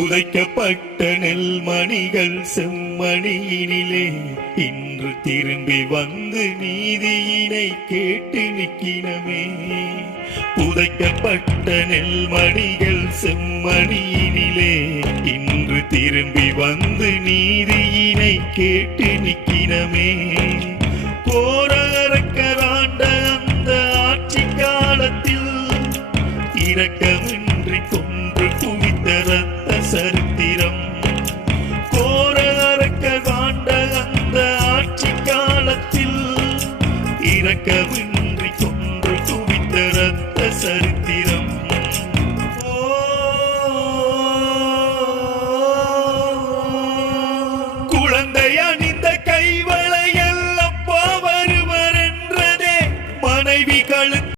புதைக்கப்பட்ட நெல்மணிகள் செம்மணியினிலே இன்று திரும்பி வந்து நீதியினை கேட்டு நிற்கினமே. புதைக்கப்பட்ட நெல்மணிகள் செம்மணியினிலே இன்று திரும்பி வந்து நீதியினை கேட்டு நிற்கினமே. கோரகரக்கராண்ட அந்த ஆட்சி காலத்தில் இரக்க இரக்கமின்றி கொன்று துவித்த ரத்த சரித்திரம். குழந்தை அணிந்த கைவளையெல்லாம் வருவர் என்றதே மனைவி கழு